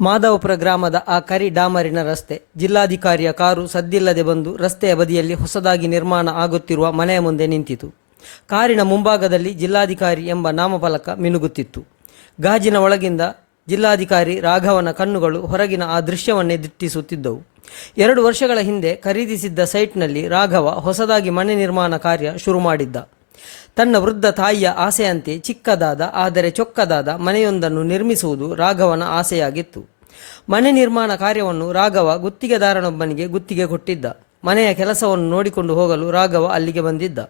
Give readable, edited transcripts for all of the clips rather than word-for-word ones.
ಮಾಧವಪುರ ಗ್ರಾಮದ ಆ ಕರಿ ಡಾಮರಿನ ರಸ್ತೆ. ಜಿಲ್ಲಾಧಿಕಾರಿಯ ಕಾರು ಸದ್ದಿಲ್ಲದೆ ಬಂದು ರಸ್ತೆಯ ಬದಿಯಲ್ಲಿ ಹೊಸದಾಗಿ ನಿರ್ಮಾಣ ಆಗುತ್ತಿರುವ ಮನೆಯ ಮುಂದೆ ನಿಂತಿತು. ಕಾರಿನ ಮುಂಭಾಗದಲ್ಲಿ ಜಿಲ್ಲಾಧಿಕಾರಿ ಎಂಬ ನಾಮಫಲಕ ಮಿನುಗುತ್ತಿತ್ತು. ಗಾಜಿನ ಒಳಗಿಂದ ಜಿಲ್ಲಾಧಿಕಾರಿ ರಾಘವನ ಕಣ್ಣುಗಳು ಹೊರಗಿನ ಆ ದೃಶ್ಯವನ್ನೇ ದಿಟ್ಟಿಸುತ್ತಿದ್ದವು. 2 ವರ್ಷಗಳ ಹಿಂದೆ ಖರೀದಿಸಿದ್ದ ಸೈಟ್ನಲ್ಲಿ ರಾಘವ ಹೊಸದಾಗಿ ಮನೆ ನಿರ್ಮಾಣ ಕಾರ್ಯ ಶುರು ಮಾಡಿದ್ದ. ತನ್ನ ವೃದ್ಧ ತಾಯಿಯ ಆಸೆಯಂತೆ ಚಿಕ್ಕದಾದ ಆದರೆ ಚೊಕ್ಕದಾದ ಮನೆಯೊಂದನ್ನು ನಿರ್ಮಿಸುವುದು ರಾಘವನ ಆಸೆಯಾಗಿತ್ತು. ಮನೆ ನಿರ್ಮಾಣ ಕಾರ್ಯವನ್ನು ರಾಘವ ಗುತ್ತಿಗೆದಾರನೊಬ್ಬನಿಗೆ ಗುತ್ತಿಗೆ ಕೊಟ್ಟಿದ್ದ. ಮನೆಯ ಕೆಲಸವನ್ನು ನೋಡಿಕೊಂಡು ಹೋಗಲು ರಾಘವ ಅಲ್ಲಿಗೆ ಬಂದಿದ್ದ.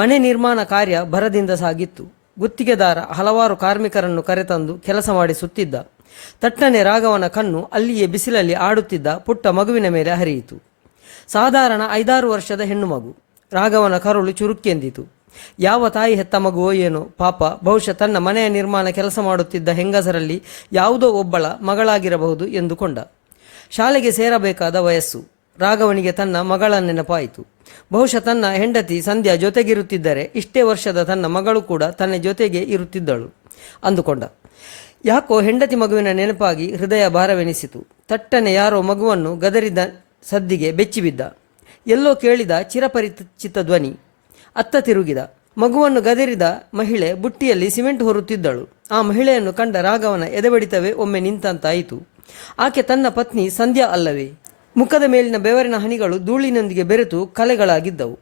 ಮನೆ ನಿರ್ಮಾಣ ಕಾರ್ಯ ಭರದಿಂದ ಸಾಗಿತ್ತು. ಗುತ್ತಿಗೆದಾರ ಹಲವಾರು ಕಾರ್ಮಿಕರನ್ನು ಕರೆತಂದು ಕೆಲಸ ಮಾಡಿಸುತ್ತಿದ್ದ. ತಟ್ಟನೆ ರಾಘವನ ಕಣ್ಣು ಅಲ್ಲಿಯೇ ಬಿಸಿಲಲ್ಲಿ ಆಡುತ್ತಿದ್ದ ಪುಟ್ಟ ಮಗುವಿನ ಮೇಲೆ ಹರಿಯಿತು. ಸಾಧಾರಣ 5-6 ವರ್ಷದ ಹೆಣ್ಣು ಮಗು. ರಾಘವನ ಕರುಳು ಚುರುಕೆಂದಿತು. ಯಾವ ತಾಯಿ ಹೆತ್ತ ಮಗುವೋ ಏನೋ ಪಾಪ, ಬಹುಶಃ ತನ್ನ ಮನೆಯ ನಿರ್ಮಾಣ ಕೆಲಸ ಮಾಡುತ್ತಿದ್ದ ಹೆಂಗಸರಲ್ಲಿ ಯಾವುದೋ ಒಬ್ಬಳ ಮಗಳಾಗಿರಬಹುದು ಎಂದುಕೊಂಡ. ಶಾಲೆಗೆ ಸೇರಬೇಕಾದ ವಯಸ್ಸು. ರಾಘವನಿಗೆ ತನ್ನ ಮಗಳ ನೆನಪಾಯಿತು. ಬಹುಶಃ ತನ್ನ ಹೆಂಡತಿ ಸಂಧ್ಯಾ ಜೊತೆಗಿರುತ್ತಿದ್ದರೆ ಇಷ್ಟೇ ವರ್ಷದ ತನ್ನ ಮಗಳು ಕೂಡ ತನ್ನ ಜೊತೆಗೆ ಇರುತ್ತಿದ್ದಳು ಅಂದುಕೊಂಡ. ಯಾಕೋ ಹೆಂಡತಿ ಮಗುವಿನ ನೆನಪಾಗಿ ಹೃದಯ ಭಾರವೆನಿಸಿತು. ತಟ್ಟನೆ ಯಾರೋ ಮಗುವನ್ನು ಗದರಿದ ಸದ್ದಿಗೆ ಬೆಚ್ಚಿಬಿದ್ದ. ಎಲ್ಲೋ ಕೇಳಿದ ಚಿರಪರಿಚಿತ ಧ್ವನಿ. ಅತ್ತ ತಿರುಗಿದ. ಮಗುವನ್ನು ಗದರಿದ ಮಹಿಳೆ ಬುಟ್ಟಿಯಲ್ಲಿ ಸಿಮೆಂಟ್ ಹೊರುತ್ತಿದ್ದಳು. ಆ ಮಹಿಳೆಯನ್ನು ಕಂಡ ರಾಘವನ ಎದೆಬಡಿತವೇ ಒಮ್ಮೆ ನಿಂತಂತಾಯಿತು. ಆಕೆ ತನ್ನ ಪತ್ನಿ ಸಂಧ್ಯಾ ಅಲ್ಲವೇ? ಮುಖದ ಮೇಲಿನ ಬೆವರಿನ ಹನಿಗಳು ಧೂಳಿನೊಂದಿಗೆ ಬೆರೆತು ಕಲೆಗಳಾಗಿದ್ದವು.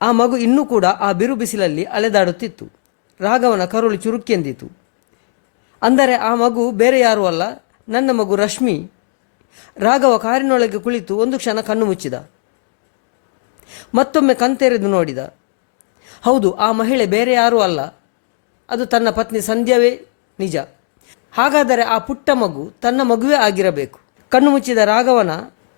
ಆ ಮಗು ಇನ್ನೂ ಕೂಡ ಆ ಬಿರು ಬಿಸಿಲಲ್ಲಿ ಅಲೆದಾಡುತ್ತಿತ್ತು. ರಾಘವನ ಕರುಳು ಚುರುಕೆಂದಿತು. ಅಂದರೆ ಆ ಮಗು ಬೇರೆ ಯಾರೂ ಅಲ್ಲ, ನನ್ನ ಮಗು ರಶ್ಮಿ. ರಾಘವ ಕಾರಿನೊಳಗೆ ಕುಳಿತು ಒಂದು ಕ್ಷಣ ಕಣ್ಣು ಮುಚ್ಚಿದ. ಮತ್ತೊಮ್ಮೆ ಕಣ್ತೆರೆದು ನೋಡಿದ. ಹೌದು, ಆ ಮಹಿಳೆ ಬೇರೆ ಯಾರೂ ಅಲ್ಲ, ಅದು ತನ್ನ ಪತ್ನಿ ಸಂಧ್ಯವೇ ನಿಜ. ಹಾಗಾದರೆ ಆ ಪುಟ್ಟ ಮಗು ತನ್ನ ಮಗುವೇ ಆಗಿರಬೇಕು. ಕಣ್ಣು ಮುಚ್ಚಿದ ರಾಘವನ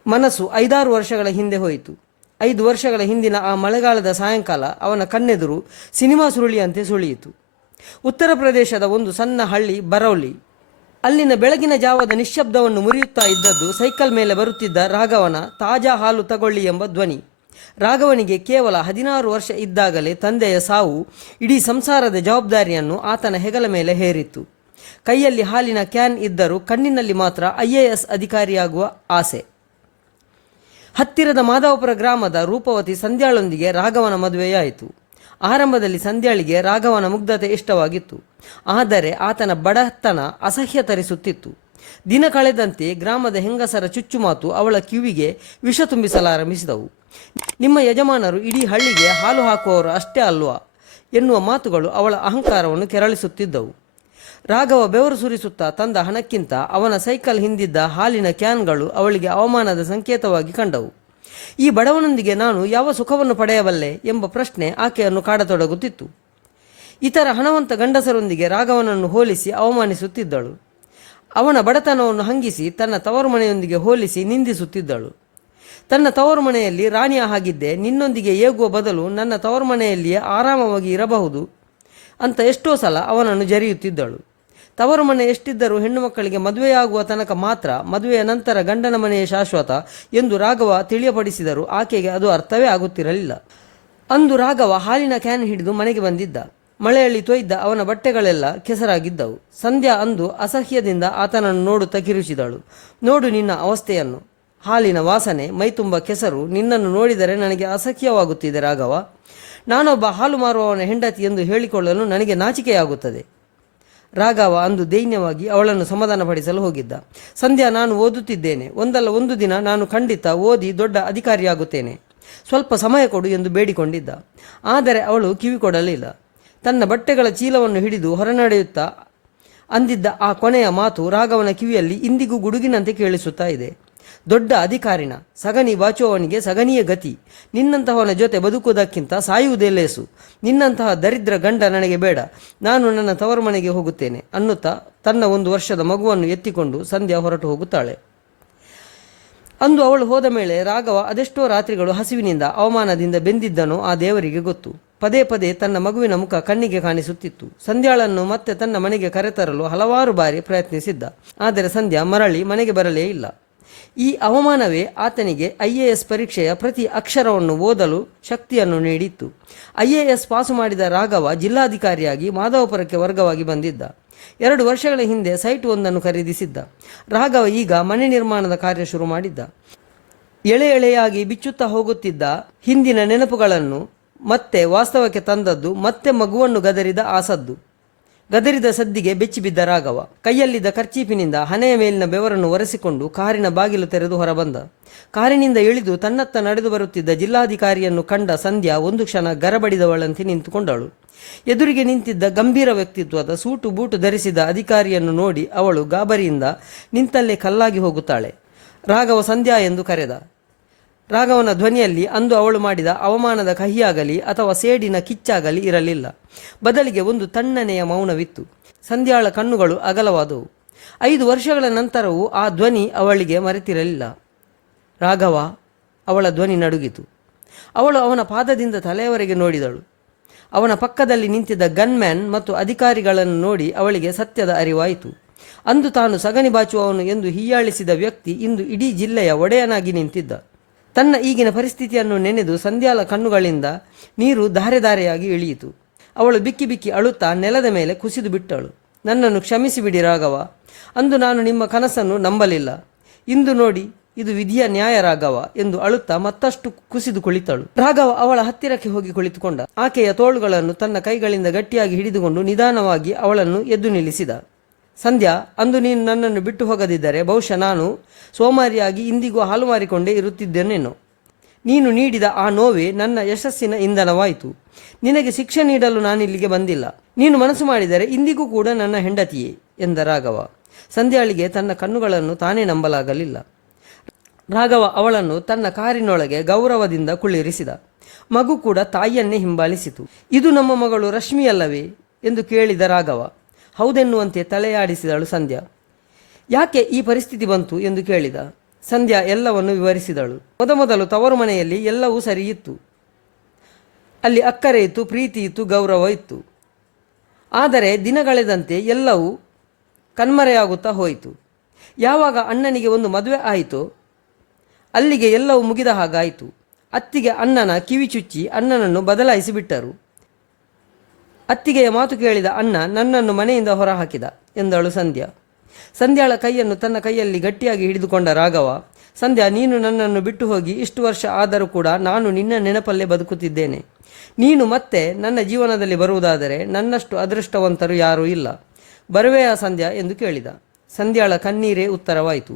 ಮನಸ್ಸು 5-6 ವರ್ಷಗಳ ಹಿಂದೆ ಹೋಯಿತು. 5 ವರ್ಷಗಳ ಹಿಂದಿನ ಆ ಮಳೆಗಾಲದ ಸಾಯಂಕಾಲ ಅವನ ಕಣ್ಣೆದುರು ಸಿನಿಮಾ ಸುರುಳಿಯಂತೆ ಸುಳಿಯಿತು. ಉತ್ತರ ಪ್ರದೇಶದ ಒಂದು ಸಣ್ಣ ಹಳ್ಳಿ ಬರೌಲಿ. ಅಲ್ಲಿನ ಬೆಳಗಿನ ಜಾವದ ನಿಶ್ಶಬ್ದವನ್ನು ಮುರಿಯುತ್ತಾ ಇದ್ದದ್ದು ಸೈಕಲ್ ಮೇಲೆ ಬರುತ್ತಿದ್ದ ರಾಘವನ ತಾಜಾ ಹಾಲು ತಗೊಳ್ಳಿ ಎಂಬ ಧ್ವನಿ. ರಾಘವನಿಗೆ ಕೇವಲ 16 ವರ್ಷ ಇದ್ದಾಗಲೇ ತಂದೆಯ ಸಾವು ಇಡೀ ಸಂಸಾರದ ಜವಾಬ್ದಾರಿಯನ್ನು ಆತನ ಹೆಗಲ ಮೇಲೆ ಹೇರಿತ್ತು. ಕೈಯಲ್ಲಿ ಹಾಲಿನ ಕ್ಯಾನ್ ಇದ್ದರೂ ಕಣ್ಣಿನಲ್ಲಿ ಮಾತ್ರ IAS ಅಧಿಕಾರಿಯಾಗುವ ಆಸೆ. ಹತ್ತಿರದ ಮಾಧವಪುರ ಗ್ರಾಮದ ರೂಪವತಿ ಸಂಧ್ಯಾಳೊಂದಿಗೆ ರಾಘವನ ಮದುವೆಯಾಯಿತು. ಆರಂಭದಲ್ಲಿ ಸಂಧ್ಯಾಳಿಗೆ ರಾಘವನ ಮುಗ್ಧತೆ ಇಷ್ಟವಾಗಿತ್ತು. ಆದರೆ ಆತನ ಬಡತನ ಅಸಹ್ಯ ತರಿಸುತ್ತಿತ್ತು. ದಿನ ಕಳೆದಂತೆ ಗ್ರಾಮದ ಹೆಂಗಸರ ಚುಚ್ಚುಮಾತು ಅವಳ ಕಿವಿಗೆ ವಿಷ ತುಂಬಿಸಲಾರಂಭಿಸಿದವು. ನಿಮ್ಮ ಯಜಮಾನರು ಇಡೀ ಹಳ್ಳಿಗೆ ಹಾಲು ಹಾಕುವವರು ಅಷ್ಟೇ ಅಲ್ವಾ ಎನ್ನುವ ಮಾತುಗಳು ಅವಳ ಅಹಂಕಾರವನ್ನು ಕೆರಳಿಸುತ್ತಿದ್ದವು. ರಾಘವ ಬೆವರು ಸುರಿಸುತ್ತಾ ತಂದ ಹಣಕ್ಕಿಂತ ಅವನ ಸೈಕಲ್ ಹಿಂದಿದ್ದ ಹಾಲಿನ ಕ್ಯಾನ್ಗಳು ಅವಳಿಗೆ ಅವಮಾನದ ಸಂಕೇತವಾಗಿ ಕಂಡವು. ಈ ಬಡವನೊಂದಿಗೆ ನಾನು ಯಾವ ಸುಖವನ್ನು ಪಡೆಯಬಲ್ಲೆ ಎಂಬ ಪ್ರಶ್ನೆ ಆಕೆಯನ್ನು ಕಾಡತೊಡಗುತ್ತಿತ್ತು. ಇತರ ಹಣವಂತ ಗಂಡಸರೊಂದಿಗೆ ರಾಘವನನ್ನು ಹೋಲಿಸಿ ಅವಮಾನಿಸುತ್ತಿದ್ದಳು. ಅವನ ಬಡತನವನ್ನು ಹಂಗಿಸಿ ತನ್ನ ತವರು ಮನೆಯೊಂದಿಗೆ ಹೋಲಿಸಿ ನಿಂದಿಸುತ್ತಿದ್ದಳು. ತನ್ನ ತವರು ಮನೆಯಲ್ಲಿ ರಾಣಿಯ ಹಾಗಿದ್ದೆ, ನಿನ್ನೊಂದಿಗೆ ಏಗುವ ಬದಲು ನನ್ನ ತವರು ಮನೆಯಲ್ಲಿಯೇ ಆರಾಮವಾಗಿ ಇರಬಹುದು ಅಂತ ಎಷ್ಟೋ ಸಲ ಅವನನ್ನು ಜರಿಯುತ್ತಿದ್ದಳು. ತವರು ಮನೆ ಎಷ್ಟಿದ್ದರೂ ಹೆಣ್ಣು ಮಕ್ಕಳಿಗೆ ಮದುವೆಯಾಗುವ ತನಕ ಮಾತ್ರ, ಮದುವೆಯ ನಂತರ ಗಂಡನ ಮನೆಯೇ ಶಾಶ್ವತ ಎಂದು ರಾಘವ ತಿಳಿಯಪಡಿಸಿದರೂ ಆಕೆಗೆ ಅದು ಅರ್ಥವೇ ಆಗುತ್ತಿರಲಿಲ್ಲ. ಅಂದು ರಾಘವ ಹಾಲಿನ ಕ್ಯಾನ್ ಹಿಡಿದು ಮನೆಗೆ ಬಂದಿದ್ದ. ಮಳೆಯಲ್ಲಿ ತೊಯ್ದ ಅವನ ಬಟ್ಟೆಗಳೆಲ್ಲ ಕೆಸರಾಗಿದ್ದವು. ಸಂಧ್ಯಾ ಅಂದು ಅಸಹ್ಯದಿಂದ ಆತನನ್ನು ನೋಡುತ್ತಾ ಕಿರುಚಿದಳು. ನೋಡು ನಿನ್ನ ಅವಸ್ಥೆಯನ್ನು, ಹಾಲಿನ ವಾಸನೆ, ಮೈತುಂಬ ಕೆಸರು. ನಿನ್ನನ್ನು ನೋಡಿದರೆ ನನಗೆ ಅಸಹ್ಯವಾಗುತ್ತಿದೆ ರಾಘವ. ನಾನೊಬ್ಬ ಹಾಲು ಮಾರುವವನ ಹೆಂಡತಿ ಎಂದು ಹೇಳಿಕೊಳ್ಳಲು ನನಗೆ ನಾಚಿಕೆಯಾಗುತ್ತದೆ. ರಾಘವ ಅಂದು ದೈನ್ಯವಾಗಿ ಅವಳನ್ನು ಸಮಾಧಾನಪಡಿಸಲು ಹೋಗಿದ್ದ. ಸಂಧ್ಯಾ, ನಾನು ಓದುತ್ತಿದ್ದೇನೆ. ಒಂದಲ್ಲ ಒಂದು ದಿನ ನಾನು ಖಂಡಿತ ಓದಿ ದೊಡ್ಡ ಅಧಿಕಾರಿಯಾಗುತ್ತೇನೆ. ಸ್ವಲ್ಪ ಸಮಯ ಕೊಡು ಎಂದು ಬೇಡಿಕೊಂಡಿದ್ದ. ಆದರೆ ಅವಳು ಕಿವಿ ಕೊಡಲಿಲ್ಲ. ತನ್ನ ಬಟ್ಟೆಗಳ ಚೀಲವನ್ನು ಹಿಡಿದು ಹೊರನಡೆಯುತ್ತಾ ಅಂದಿದ್ದ ಆ ಕೊನೆಯ ಮಾತು ರಾಘವನ ಕಿವಿಯಲ್ಲಿ ಇಂದಿಗೂ ಗುಡುಗಿನಂತೆ ಕೇಳಿಸುತ್ತಾ ಇದೆ. ದೊಡ್ಡ ಅಧಿಕಾರಿನ ಸಗಣಿ ಬಾಚುವವನಿಗೆ ಸಗಣಿಯ ಗತಿ. ನಿನ್ನಂತಹವನ ಜೊತೆ ಬದುಕುವುದಕ್ಕಿಂತ ಸಾಯುವುದೇ ಲೇಸು. ನಿನ್ನಂತಹ ದರಿದ್ರ ಗಂಡ ನನಗೆ ಬೇಡ. ನಾನು ನನ್ನ ತವರು ಮನೆಗೆ ಹೋಗುತ್ತೇನೆ ಅನ್ನುತ್ತಾ ತನ್ನ 1 ವರ್ಷದ ಮಗುವನ್ನು ಎತ್ತಿಕೊಂಡು ಸಂಧ್ಯಾ ಹೊರಟು ಹೋಗುತ್ತಾಳೆ. ಅಂದು ಅವಳು ಹೋದ ಮೇಲೆ ರಾಘವ ಅದೆಷ್ಟೋ ರಾತ್ರಿಗಳು ಹಸಿವಿನಿಂದ ಅವಮಾನದಿಂದ ಬೆಂದಿದ್ದನೋ ಆ ದೇವರಿಗೆ ಗೊತ್ತು. ಪದೇ ಪದೇ ತನ್ನ ಮಗುವಿನ ಮುಖ ಕಣ್ಣಿಗೆ ಕಾಣಿಸುತ್ತಿತ್ತು. ಸಂಧ್ಯಾಳನ್ನು ಮತ್ತೆ ತನ್ನ ಮನೆಗೆ ಕರೆತರಲು ಹಲವಾರು ಬಾರಿ ಪ್ರಯತ್ನಿಸಿದ್ದ. ಆದರೆ ಸಂಧ್ಯಾ ಮರಳಿ ಮನೆಗೆ ಬರಲೇ ಇಲ್ಲ. ಈ ಅವಮಾನವೇ ಆತನಿಗೆ IAS ಪರೀಕ್ಷೆಯ ಪ್ರತಿ ಅಕ್ಷರವನ್ನು ಓದಲು ಶಕ್ತಿಯನ್ನು ನೀಡಿತ್ತು. IAS ಪಾಸು ಮಾಡಿದ ರಾಘವ ಜಿಲ್ಲಾಧಿಕಾರಿಯಾಗಿ ಮಾಧವಪುರಕ್ಕೆ ವರ್ಗವಾಗಿ ಬಂದಿದ್ದ. 2 ವರ್ಷಗಳ ಹಿಂದೆ ಸೈಟ್ ಒಂದನ್ನು ಖರೀದಿಸಿದ್ದ. ರಾಘವ ಈಗ ಮನೆ ನಿರ್ಮಾಣದ ಕಾರ್ಯ ಶುರು ಮಾಡಿದ್ದ. ಎಳೆ ಎಳೆಯಾಗಿ ಬಿಚ್ಚುತ್ತಾ ಹೋಗುತ್ತಿದ್ದ ಹಿಂದಿನ ನೆನಪುಗಳನ್ನು ಮತ್ತೆ ವಾಸ್ತವಕ್ಕೆ ತಂದದ್ದು ಮತ್ತೆ ಮಗುವನ್ನು ಗದರಿದ ಸದ್ದಿಗೆ ಬೆಚ್ಚಿಬಿದ್ದ ರಾಘವ. ಕೈಯಲ್ಲಿದ್ದ ಕರ್ಚೀಪಿನಿಂದ ಹಣೆಯ ಮೇಲಿನ ಬೆವರನ್ನು ಒರೆಸಿಕೊಂಡು ಕಾರಿನ ಬಾಗಿಲು ತೆರೆದು ಹೊರಬಂದ. ಕಾರಿನಿಂದ ಇಳಿದು ತನ್ನತ್ತ ನಡೆದು ಬರುತ್ತಿದ್ದ ಜಿಲ್ಲಾಧಿಕಾರಿಯನ್ನು ಕಂಡ ಸಂಧ್ಯಾ ಒಂದು ಕ್ಷಣ ಗರಬಡಿದವಳಂತೆ ನಿಂತುಕೊಂಡಳು. ಎದುರಿಗೆ ನಿಂತಿದ್ದ ಗಂಭೀರ ವ್ಯಕ್ತಿತ್ವದ ಸೂಟು ಬೂಟು ಧರಿಸಿದ ಅಧಿಕಾರಿಯನ್ನು ನೋಡಿ ಅವಳು ಗಾಬರಿಯಿಂದ ನಿಂತಲ್ಲೇ ಕಲ್ಲಾಗಿ ಹೋಗುತ್ತಾಳೆ. ರಾಘವ ಸಂಧ್ಯಾ ಎಂದು ಕರೆದ. ರಾಘವನ ಧ್ವನಿಯಲ್ಲಿ ಅಂದು ಅವಳು ಮಾಡಿದ ಅವಮಾನದ ಕಹಿಯಾಗಲಿ ಅಥವಾ ಸೇಡಿನ ಕಿಚ್ಚಾಗಲಿ ಇರಲಿಲ್ಲ. ಬದಲಿಗೆ ಒಂದು ತಣ್ಣನೆಯ ಮೌನವಿತ್ತು. ಸಂಧ್ಯಾಳ ಕಣ್ಣುಗಳು ಅಗಲವಾದವು. 5 ವರ್ಷಗಳ ನಂತರವೂ ಆ ಧ್ವನಿ ಅವಳಿಗೆ ಮರೆತಿರಲಿಲ್ಲ. ರಾಘವ. ಅವಳ ಧ್ವನಿ ನಡುಗಿತು. ಅವಳು ಅವನ ಪಾದದಿಂದ ತಲೆಯವರೆಗೆ ನೋಡಿದಳು. ಅವನ ಪಕ್ಕದಲ್ಲಿ ನಿಂತಿದ್ದ ಗನ್ಮ್ಯಾನ್ ಮತ್ತು ಅಧಿಕಾರಿಗಳನ್ನು ನೋಡಿ ಅವಳಿಗೆ ಸತ್ಯದ ಅರಿವಾಯಿತು. ಅಂದು ತಾನು ಸಗಣಿ ಬಾಚುವವನು ಎಂದು ಹೀಯಾಳಿಸಿದ ವ್ಯಕ್ತಿ ಇಂದು ಇಡೀ ಜಿಲ್ಲೆಯ ಒಡೆಯನಾಗಿ ನಿಂತಿದ್ದ. ತನ್ನ ಈಗಿನ ಪರಿಸ್ಥಿತಿಯನ್ನು ನೆನೆದು ಸಂಧ್ಯಾಳ ಕಣ್ಣುಗಳಿಂದ ನೀರು ಧಾರೆಯಾಗಿ ಇಳಿಯಿತು. ಅವಳು ಬಿಕ್ಕಿ ಬಿಕ್ಕಿ ಅಳುತ್ತಾ ನೆಲದ ಮೇಲೆ ಕುಸಿದು ಬಿಟ್ಟಳು. ನನ್ನನ್ನು ಕ್ಷಮಿಸಿಬಿಡಿ ರಾಘವ. ಅಂದು ನಾನು ನಿಮ್ಮ ಕನಸನ್ನು ನಂಬಲಿಲ್ಲ. ಇಂದು ನೋಡಿ, ಇದು ವಿಧಿಯ ನ್ಯಾಯ ರಾಘವ ಎಂದು ಅಳುತ್ತಾ ಮತ್ತಷ್ಟು ಕುಸಿದು ಕುಳಿತಳು. ರಾಘವ ಅವಳ ಹತ್ತಿರಕ್ಕೆ ಹೋಗಿ ಕುಳಿತುಕೊಂಡ. ಆಕೆಯ ತೋಳುಗಳನ್ನು ತನ್ನ ಕೈಗಳಿಂದ ಗಟ್ಟಿಯಾಗಿ ಹಿಡಿದುಕೊಂಡು ನಿಧಾನವಾಗಿ ಅವಳನ್ನು ಎದ್ದು ನಿಲ್ಲಿಸಿದ. ಸಂಧ್ಯಾ, ಅಂದು ನೀನು ನನ್ನನ್ನು ಬಿಟ್ಟು ಹೋಗದಿದ್ದರೆ ಬಹುಶಃ ನಾನು ಸೋಮಾರಿಯಾಗಿ ಇಂದಿಗೂ ಹಾಲು ಮಾರಿಕೊಂಡೇ ಇರುತ್ತಿದ್ದೇನೇನೋ. ನೀನು ನೀಡಿದ ಆ ನೋವೇ ನನ್ನ ಯಶಸ್ಸಿನ ಇಂಧನವಾಯಿತು. ನಿನಗೆ ಶಿಕ್ಷೆ ನೀಡಲು ನಾನಿಲ್ಲಿಗೆ ಬಂದಿಲ್ಲ. ನೀನು ಮನಸ್ಸು ಮಾಡಿದರೆ ಇಂದಿಗೂ ಕೂಡ ನನ್ನ ಹೆಂಡತಿಯೇ ಎಂದ ರಾಘವ. ಸಂಧ್ಯಾಳಿಗೆ ತನ್ನ ಕಣ್ಣುಗಳನ್ನು ತಾನೇ ನಂಬಲಾಗಲಿಲ್ಲ. ರಾಘವ ಅವಳನ್ನು ತನ್ನ ಕಾರಿನೊಳಗೆ ಗೌರವದಿಂದ ಕುಳ್ಳಿರಿಸಿದ. ಮಗು ಕೂಡ ತಾಯಿಯನ್ನೇ ಹಿಂಬಾಲಿಸಿತು. ಇದು ನಮ್ಮ ಮಗಳು ರಶ್ಮಿಯಲ್ಲವೇ ಎಂದು ಕೇಳಿದ ರಾಘವ. ಹೌದೆನ್ನುವಂತೆ ತಲೆಯಾಡಿಸಿದಳು ಸಂಧ್ಯಾ. ಯಾಕೆ ಈ ಪರಿಸ್ಥಿತಿ ಬಂತು ಎಂದು ಕೇಳಿದ. ಸಂಧ್ಯಾ ಎಲ್ಲವನ್ನು ವಿವರಿಸಿದಳು. ಮೊದಲು ತವರು ಮನೆಯಲ್ಲಿ ಎಲ್ಲವೂ ಸರಿಯಿತ್ತು. ಅಲ್ಲಿ ಅಕ್ಕರೆ ಇತ್ತು, ಪ್ರೀತಿ ಇತ್ತು, ಗೌರವ ಇತ್ತು. ಆದರೆ ದಿನಗಳೆದಂತೆ ಎಲ್ಲವೂ ಕಣ್ಮರೆಯಾಗುತ್ತಾ ಹೋಯಿತು. ಯಾವಾಗ ಅಣ್ಣನಿಗೆ ಒಂದು ಮದುವೆ ಆಯಿತೋ ಅಲ್ಲಿಗೆ ಎಲ್ಲವೂ ಮುಗಿದ ಹಾಗಾಯಿತು. ಅತ್ತಿಗೆ ಅಣ್ಣನ ಕಿವಿ ಚುಚ್ಚಿ ಅಣ್ಣನನ್ನು ಬದಲಾಯಿಸಿಬಿಟ್ಟರು. ಅತ್ತಿಗೆಯ ಮಾತು ಕೇಳಿದ ಅಣ್ಣ ನನ್ನನ್ನು ಮನೆಯಿಂದ ಹೊರಹಾಕಿದ ಎಂದಳು ಸಂಧ್ಯಾ. ಸಂಧ್ಯಾಳ ಕೈಯನ್ನು ತನ್ನ ಕೈಯಲ್ಲಿ ಗಟ್ಟಿಯಾಗಿ ಹಿಡಿದುಕೊಂಡ ರಾಘವ. ಸಂಧ್ಯಾ, ನೀನು ನನ್ನನ್ನು ಬಿಟ್ಟು ಹೋಗಿ ಇಷ್ಟು ವರ್ಷ ಆದರೂ ಕೂಡ ನಾನು ನಿನ್ನ ನೆನಪಲ್ಲೇ ಬದುಕುತ್ತಿದ್ದೇನೆ. ನೀನು ಮತ್ತೆ ನನ್ನ ಜೀವನದಲ್ಲಿ ಬರುವುದಾದರೆ ನನ್ನಷ್ಟು ಅದೃಷ್ಟವಂತರು ಯಾರೂ ಇಲ್ಲ. ಬರುವೆಯಾ ಸಂಧ್ಯಾ ಎಂದು ಕೇಳಿದ. ಸಂಧ್ಯಾಳ ಕಣ್ಣೀರೇ ಉತ್ತರವಾಯಿತು.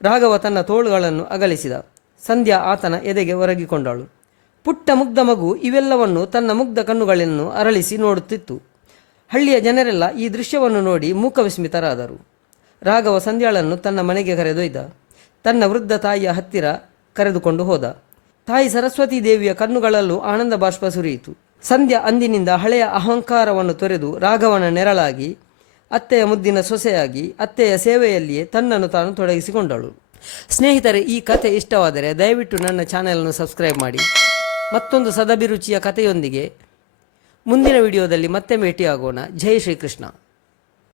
ರಾಘವ ತನ್ನ ತೋಳುಗಳನ್ನು ಅಗಲಿಸಿದ. ಸಂಧ್ಯಾ ಆತನ ಎದೆಗೆ ಒರಗಿಕೊಂಡಳು. ಪುಟ್ಟ ಮುಗ್ಧ ಮಗು ಇವೆಲ್ಲವನ್ನು ತನ್ನ ಮುಗ್ಧ ಕಣ್ಣುಗಳನ್ನು ಅರಳಿಸಿ ನೋಡುತ್ತಿತ್ತು. ಹಳ್ಳಿಯ ಜನರೆಲ್ಲ ಈ ದೃಶ್ಯವನ್ನು ನೋಡಿ ಮೂಕವಿಸ್ಮಿತರಾದರು. ರಾಘವ ಸಂಧ್ಯಾಳನ್ನು ತನ್ನ ಮನೆಗೆ ಕರೆದೊಯ್ದ. ತನ್ನ ವೃದ್ಧ ತಾಯಿಯ ಹತ್ತಿರ ಕರೆದುಕೊಂಡು ಹೋದ. ತಾಯಿ ಸರಸ್ವತೀ ದೇವಿಯ ಕಣ್ಣುಗಳಲ್ಲೂ ಆನಂದ ಬಾಷ್ಪ ಸುರಿಯಿತು. ಸಂಧ್ಯಾ ಅಂದಿನಿಂದ ಹಳೆಯ ಅಹಂಕಾರವನ್ನು ತೊರೆದು ರಾಘವನ ನೆರಳಾಗಿ, ಅತ್ತೆಯ ಮುದ್ದಿನ ಸೊಸೆಯಾಗಿ, ಅತ್ತೆಯ ಸೇವೆಯಲ್ಲಿಯೇ ತನ್ನನ್ನು ತಾನು ತೊಡಗಿಸಿಕೊಂಡಳು. ಸ್ನೇಹಿತರೆ, ಈ ಕತೆ ಇಷ್ಟವಾದರೆ ದಯವಿಟ್ಟು ನನ್ನ ಚಾನೆಲನ್ನು ಸಬ್ಸ್ಕ್ರೈಬ್ ಮಾಡಿ. ಮತ್ತೊಂದು ಸದಭಿರುಚಿಯ ಕಥೆಯೊಂದಿಗೆ ಮುಂದಿನ ವಿಡಿಯೋದಲ್ಲಿ ಮತ್ತೆ ಭೇಟಿಯಾಗೋಣ. ಜೈ ಶ್ರೀಕೃಷ್ಣ.